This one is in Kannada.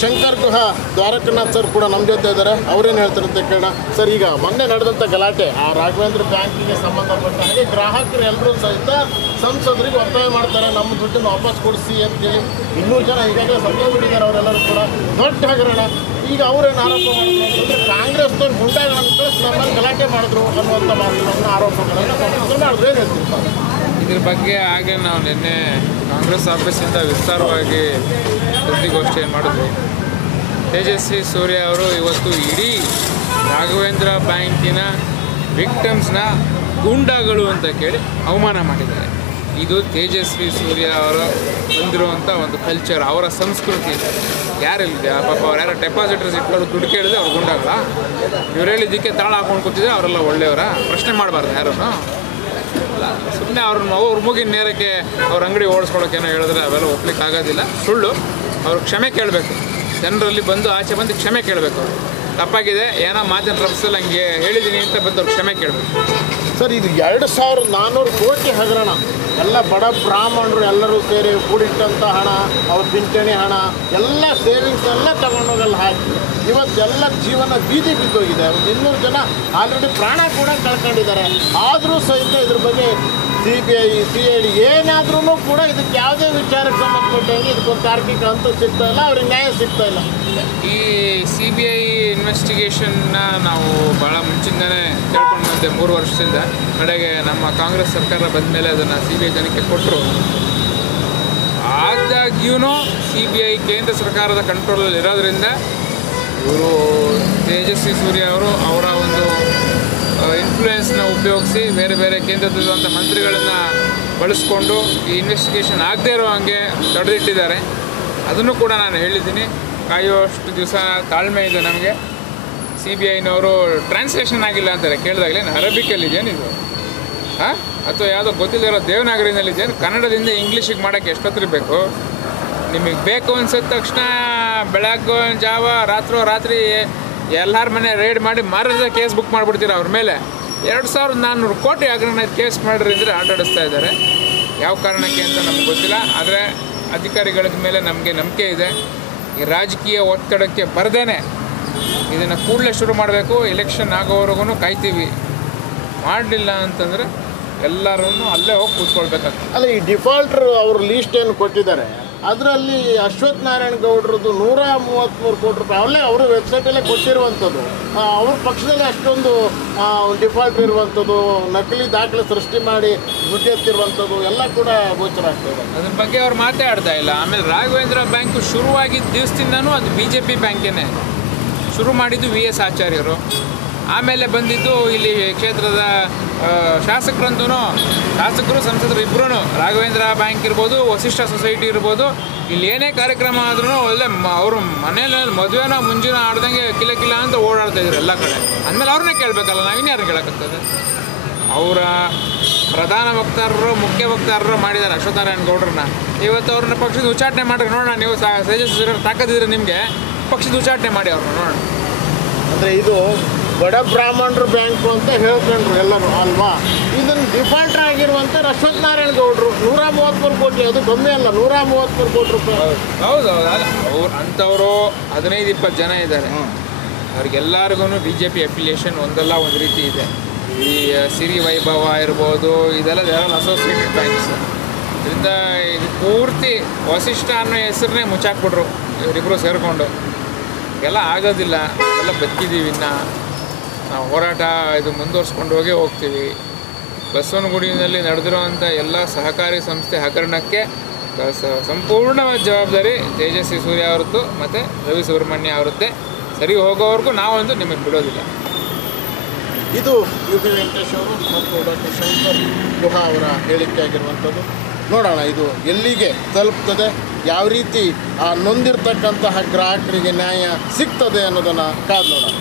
ಶಂಕರ್ ಗುಹಾ ದ್ವಾರಕನಾಥ್ ಸರ್ ಕೂಡ ನಮ್ಮ ಜೊತೆ ಇದ್ದಾರೆ. ಅವ್ರೇನು ಹೇಳ್ತಾರಂತೆ ಕೇಳೋಣ. ಸರ್, ಈಗ ಮೊನ್ನೆ ನಡೆದಂಥ ಗಲಾಟೆ ಆ ರಾಘವೇಂದ್ರ ಬ್ಯಾಂಕಿಗೆ ಸಂಬಂಧಪಟ್ಟ ಹಾಗೆ ಗ್ರಾಹಕರು ಎಲ್ಲರೂ ಸಹಿತ ಸಂಸದರಿಗೆ ಒತ್ತಾಯ ಮಾಡ್ತಾರೆ, ನಮ್ಮ ದುಡ್ಡನ್ನು ವಾಪಸ್ ಕೊಡಿಸಿ ಅಂತೇಳಿ. 200 ಜನ ಈಗಾಗಲೇ ಸತ್ತೋಗ್ಬಿಟ್ಟಿದ್ದಾರೆ, ಅವರೆಲ್ಲರೂ ಕೂಡ ದೊಡ್ಡ ಹಗರಣ. ಈಗ ಅವರೇನು ಆರೋಪ ಮಾಡಿದ್ರು ಅಂತಂದರೆ ಕಾಂಗ್ರೆಸ್ನವ್ರು ಗುಂಡಾಗಳನ್ನು ಕಳಿಸಿ ನಮ್ಮಲ್ಲಿ ಗಲಾಟೆ ಮಾಡಿದ್ರು ಅನ್ನುವಂಥ ಮಾತುಗಳನ್ನು ಆರೋಪಗಳನ್ನು ಮಾಡಿದ್ರು. ಏನು ಹೇಳ್ತೀವಿ ಇದ್ರ ಬಗ್ಗೆ ಆಗಲೇ ನಾವು ನಿನ್ನೆ ಕಾಂಗ್ರೆಸ್ ಆಫೀಸಿಂದ ವಿಸ್ತಾರವಾಗಿ ಸುದ್ದಿಗೋಷ್ಠಿಯನ್ನು ಮಾಡಿದ್ವಿ. ತೇಜಸ್ವಿ ಸೂರ್ಯ ಅವರು ಇವತ್ತು ಇಡೀ ರಾಘವೇಂದ್ರ ಬ್ಯಾಂಕಿನ ವಿಕ್ಟಮ್ಸ್ನ ಗೂಂಡಾಗಳು ಅಂತ ಕೇಳಿ ಅವಮಾನ ಮಾಡಿದ್ದಾರೆ. ಇದು ತೇಜಸ್ವಿ ಸೂರ್ಯ ಅವರು ಬಂದಿರುವಂಥ ಒಂದು ಕಲ್ಚರ್, ಅವರ ಸಂಸ್ಕೃತಿ. ಯಾರಿದೆ ಪಾಪ ಅವ್ರು ಯಾರು ಡೆಪಾಸಿಟರ್ಸ್ ಇಟ್ಕೊಂಡು ದುಡ್ಡು ಕೇಳಿದ್ರೆ ಅವ್ರು ಗುಂಡಾಗಲ್ಲ. ಇವ್ರು ಹೇಳಿದ್ದಕ್ಕೆ ತಾಳ ಹಾಕೊಂಡು ಕೂತಿದ್ರೆ ಅವರೆಲ್ಲ ಒಳ್ಳೆಯವರ? ಪ್ರಶ್ನೆ ಮಾಡಬಾರ್ದು ಯಾರೂ. ಸುಮ್ಮನೆ ಅವ್ರ ಮೂಗಿನ ನೇರಕ್ಕೆ ಅವ್ರ ಅಂಗಡಿ ಓಡಿಸ್ಕೊಳೋಕೇನೋ ಹೇಳಿದ್ರೆ ಅವೆಲ್ಲ ಒಪ್ಲಿಕ್ಕೆ ಆಗೋದಿಲ್ಲ. ಸುಳ್ಳು. ಅವ್ರು ಕ್ಷಮೆ ಕೇಳಬೇಕು. ಜನರಲ್ಲಿ ಬಂದು ಆಚೆ ಬಂದು ಕ್ಷಮೆ ಕೇಳಬೇಕು. ಅವರು ತಪ್ಪಾಗಿದೆ, ಏನೋ ಮಾತಿನ ರಫ್ಸಲ್ಲಿ ಹಂಗೆ ಹೇಳಿದ್ದೀನಿ ಅಂತ ಬಂದು ಅವ್ರು ಕ್ಷಮೆ ಕೇಳಬೇಕು. ಸರ್, ಇದು 2400 ಕೋಟಿ ಹಗರಣ. ಎಲ್ಲ ಬಡ ಬ್ರಾಹ್ಮಣರು ಎಲ್ಲರೂ ಸೇರಿ ಕೂಡಿಟ್ಟಂಥ ಹಣ, ಅವ್ರ ಪಿಂಚಣಿ ಹಣ ಎಲ್ಲ ಸೇವಿಂಗ್ಸ್ ಎಲ್ಲ ತಗೊಂಡೋಗಲ್ಲ ಹಾಕಿ ಇವತ್ತೆಲ್ಲ ಜೀವನ ಬೀದಿ ಬಿದ್ದೋಗಿದೆ. 200 ಜನ ಆಲ್ರೆಡಿ ಪ್ರಾಣ ಕೂಡ ಕಳ್ಕೊಂಡಿದ್ದಾರೆ. ಆದರೂ ಸಹಿತ ಇದ್ರ ಬಗ್ಗೆ CBI CID ಏನಾದ್ರೂ ಕೂಡ ಇದಕ್ಕೆ ಯಾವುದೇ ವಿಚಾರಕ್ಕೆ ಸಂಬಂಧಪಟ್ಟಂಗೆ ಇದಕ್ಕೊಂದು ತಾರ್ಕಿಕ ಅಂತ ಸಿಗ್ತಾ ಇಲ್ಲ, ಅವ್ರಿಗೆ ನ್ಯಾಯ ಸಿಗ್ತಾ ಇಲ್ಲ. ಈ CBI ಇನ್ವೆಸ್ಟಿಗೇಷನ್ನ ನಾವು ಭಾಳ ಮುಂಚಿಂದನೇ ಕೇಳ್ಕೊಂಡು ಬಂದೆ, 3 ವರ್ಷದಿಂದ. ಕಡೆಗೆ ನಮ್ಮ ಕಾಂಗ್ರೆಸ್ ಸರ್ಕಾರ ಬಂದ ಮೇಲೆ ಅದನ್ನು CBI ಜನಕ್ಕೆ ಕೊಟ್ಟರು. ಆದಾಗ್ಯೂ CBI ಕೇಂದ್ರ ಸರ್ಕಾರದ ಕಂಟ್ರೋಲಲ್ಲಿ ಇರೋದ್ರಿಂದ ಇವರು ತೇಜಸ್ವಿ ಸೂರ್ಯ ಅವರು ಅವರ ಒಂದು ಇನ್ಫ್ಲೂಯೆನ್ಸ್ನ ಉಪಯೋಗಿಸಿ ಬೇರೆ ಬೇರೆ ಕೇಂದ್ರದಲ್ಲಿರುವಂಥ ಮಂತ್ರಿಗಳನ್ನು ಬಳಸ್ಕೊಂಡು ಈ ಇನ್ವೆಸ್ಟಿಗೇಷನ್ ಆಗದೇ ಇರೋ ಹಾಗೆ ತಡೆದಿಟ್ಟಿದ್ದಾರೆ. ಅದನ್ನು ಕೂಡ ನಾನು ಹೇಳಿದ್ದೀನಿ. ಕಾಯುವಷ್ಟು ದಿವಸ ತಾಳ್ಮೆ ಇದೆ ನಮಗೆ. CBIನವರು ಟ್ರಾನ್ಸ್ಲೇಷನ್ ಆಗಿಲ್ಲ ಅಂತಾರೆ. ಕೇಳಿದಾಗಲೇ ಅರಬಿಕಲ್ಲಿದೆಯೇನಿದು ಅಥವಾ ಯಾವುದೋ ಗೊತ್ತಿಲ್ಲದಿರೋ ದೇವನಾಗರಿನಲ್ಲಿದೆಯೇನು? ಕನ್ನಡದಿಂದ ಇಂಗ್ಲೀಷಿಗೆ ಮಾಡೋಕ್ಕೆ ಎಷ್ಟೊತ್ತಿರಬೇಕು? ನಿಮಗೆ ಬೇಕು ಅನ್ಸಿದ ತಕ್ಷಣ ಬೆಳಗ್ಗೆ ಜಾವ ರಾತ್ರಿ ಎಲ್ಲರ ಮನೆ ರೇಡ್ ಮಾಡಿ ಮಾರದ ಕೇಸ್ ಬುಕ್ ಮಾಡಿಬಿಡ್ತೀರ ಅವ್ರ ಮೇಲೆ. 2400 ಕೋಟಿ ಹಗರಣ ಕೇಸ್ ಮಾಡಿರಿ ಅಂದರೆ ಆಟಾಡಿಸ್ತಾ ಇದ್ದಾರೆ. ಯಾವ ಕಾರಣಕ್ಕೆ ಅಂತ ನಮ್ಗೆ ಗೊತ್ತಿಲ್ಲ. ಆದರೆ ಅಧಿಕಾರಿಗಳ ಮೇಲೆ ನಮಗೆ ನಂಬಿಕೆ ಇದೆ. ಈ ರಾಜಕೀಯ ಒತ್ತಡಕ್ಕೆ ಬರದೇನೆ ಇದನ್ನು ಕೂಡಲೇ ಶುರು ಮಾಡಬೇಕು. ಎಲೆಕ್ಷನ್ ಆಗೋವರೆಗೂ ಕಾಯ್ತೀವಿ. ಮಾಡಲಿಲ್ಲ ಅಂತಂದರೆ ಎಲ್ಲರೂ ಅಲ್ಲೇ ಹೋಗಿ ಕೂತ್ಕೊಳ್ಬೇಕಾಗ್ತದೆ. ಅಲ್ಲ, ಈ ಡಿಫಾಲ್ಟ್ರು ಅವ್ರ ಲೀಸ್ಟ್ ಏನು ಕೊಟ್ಟಿದ್ದಾರೆ ಅದರಲ್ಲಿ ಅಶ್ವಥ್ ನಾರಾಯಣ ಗೌಡ್ರದ್ದು 133 ಕೋಟಿ ರೂಪಾಯಿ ಅಲ್ಲೇ ಅವರು ವೆಬ್ಸೈಟಲ್ಲೇ ಕೊಟ್ಟಿರುವಂಥದ್ದು. ಅವ್ರ ಪಕ್ಷದಲ್ಲಿ ಅಷ್ಟೊಂದು ಡಿಫಾಲ್ಟ್ ಇರುವಂಥದ್ದು, ನಕಲಿ ದಾಖಲೆ ಸೃಷ್ಟಿ ಮಾಡಿ ದುಡ್ಡು ಎತ್ತಿರುವಂಥದ್ದು ಎಲ್ಲ ಕೂಡ ಗೋಚರ ಆಗ್ತದೆ. ಅದ್ರ ಬಗ್ಗೆ ಅವ್ರು ಮಾತಾಡ್ತಾ ಇಲ್ಲ. ಆಮೇಲೆ ರಾಘವೇಂದ್ರ ಬ್ಯಾಂಕು ಶುರುವಾಗಿದ್ದ ದಿವಸದಿಂದನೂ ಅದು BJP ಬ್ಯಾಂಕೇನೆ. ಶುರು ಮಾಡಿದ್ದು VS ಆಚಾರ್ಯರು. ಆಮೇಲೆ ಬಂದಿದ್ದು ಇಲ್ಲಿ ಕ್ಷೇತ್ರದ ಶಾಸಕರು ಸಂಸದರು ಇಬ್ಬರೂ. ರಾಘವೇಂದ್ರ ಬ್ಯಾಂಕ್ ಇರ್ಬೋದು, ವಸಿಷ್ಠ ಸೊಸೈಟಿ ಇರ್ಬೋದು, ಇಲ್ಲಿ ಏನೇ ಕಾರ್ಯಕ್ರಮ ಆದ್ರೂ ಒಳ್ಳೆ ಅವರು ಮನೇಲಿ ಮದುವೆನ ಮುಂಜಿನ ಆಡ್ದಂಗೆ ಕಿಲ ಅಂತ ಓಡಾಡ್ತಾ ಇದ್ರು ಎಲ್ಲ ಕಡೆ. ಅಂದಮೇಲೆ ಅವ್ರನ್ನೇ ಕೇಳಬೇಕಲ್ಲ, ನಾವಿನ್ಯಾರು ಕೇಳೋಕ್ಕಾಗ್ತದೆ? ಅವರ ಪ್ರಧಾನ ವಕ್ತಾರರು ಮುಖ್ಯ ವಕ್ತಾರರು ಮಾಡಿದ್ದಾರೆ ಅಶ್ವಥ್ ನಾರಾಯಣ ಗೌಡ್ರನ್ನ. ಇವತ್ತು ಅವ್ರನ್ನ ಪಕ್ಷದ ಉಚ್ಚಾಟನೆ ಮಾಡಿರಿ ನೋಡೋಣ. ನೀವು ತೇಜಸ್ವಿ ತಾಕತ್ತಿದ್ರೆ ನಿಮಗೆ ಪಕ್ಷದ ಉಚ್ಚಾಟನೆ ಮಾಡಿ ಅವ್ರನ್ನ ನೋಡೋಣ. ಅಂದರೆ ಇದು ಬಡ ಬ್ರಾಹ್ಮಣರು ಬ್ಯಾಂಕು ಅಂತ ಹೇಳ್ಕೊಂಡ್ರು ಎಲ್ಲರೂ ಅಲ್ವಾ? ಇದನ್ನು ಡಿಫಾಲ್ಟರ್ ಆಗಿರುವಂಥ ಅಶ್ವಥ್ ನಾರಾಯಣ ಗೌಡ್ರು 133 ಕೋಟಿ, ಅದು ಕಮ್ಮಿ ಅಲ್ಲ, 133 ಕೋಟಿ ರೂಪಾಯಿ. ಹೌದು. ಅವ್ರು ಅಂಥವರು 15-20 ಜನ ಇದ್ದಾರೆ. ಅವ್ರಿಗೆಲ್ಲರಿಗೂ BJP ಅಫಿಲಿಯೇಷನ್ ಒಂದಲ್ಲ ಒಂದು ರೀತಿ ಇದೆ. ಈ ಸಿರಿ ವೈಭವ ಇರ್ಬೋದು, ಇದೆಲ್ಲ ಅಸೋಸಿಯೇಟೆಡ್ ಬ್ಯಾಂಕ್ಸ್. ಇದರಿಂದ ಇದು ಪೂರ್ತಿ ವಸಿಷ್ಠ ಅನ್ನೋ ಹೆಸರನ್ನೇ ಮುಚ್ಚಾಕ್ಬಿಟ್ರು ಇವರಿಬ್ಬರು ಸೇರಿಕೊಂಡು. ಎಲ್ಲ ಆಗೋದಿಲ್ಲ. ಎಲ್ಲ ಬದುಕಿದ್ದೀವಿ. ಇನ್ನು ನಾವು ಹೋರಾಟ ಇದು ಮುಂದುವರ್ಸ್ಕೊಂಡು ಹೋಗ್ತೀವಿ. ಬಸವನಗುಡಿಯಲ್ಲಿ ನಡೆದಿರುವಂಥ ಎಲ್ಲ ಸಹಕಾರಿ ಸಂಸ್ಥೆ ಹಗರಣಕ್ಕೆ ಸಂಪೂರ್ಣವಾದ ಜವಾಬ್ದಾರಿ ತೇಜಸ್ವಿ ಸೂರ್ಯ ಅವರದ್ದು ಮತ್ತು ರವಿ ಸುಬ್ರಹ್ಮಣ್ಯ ಅವರದ್ದೇ. ಸರಿ ಹೋಗೋವರೆಗೂ ನಾವೊಂದು ನಿಮಗೆ ಬಿಡೋದಿಲ್ಲ. ಇದು UB ವೆಂಕಟೇಶ್ ಅವರು ಮತ್ತು ಡಾಕ್ಟರ್ ಶಂಕರ್ ಗುಹಾ ಅವರ ಹೇಳಿಕೆ ಆಗಿರುವಂಥದ್ದು. ನೋಡೋಣ ಇದು ಎಲ್ಲಿಗೆ ತಲುಪ್ತದೆ, ಯಾವ ರೀತಿ ಆ ನೊಂದಿರ್ತಕ್ಕಂತಹ ಗ್ರಾಹಕರಿಗೆ ನ್ಯಾಯ ಸಿಗ್ತದೆ ಅನ್ನೋದನ್ನು ಕಾದು ನೋಡೋಣ.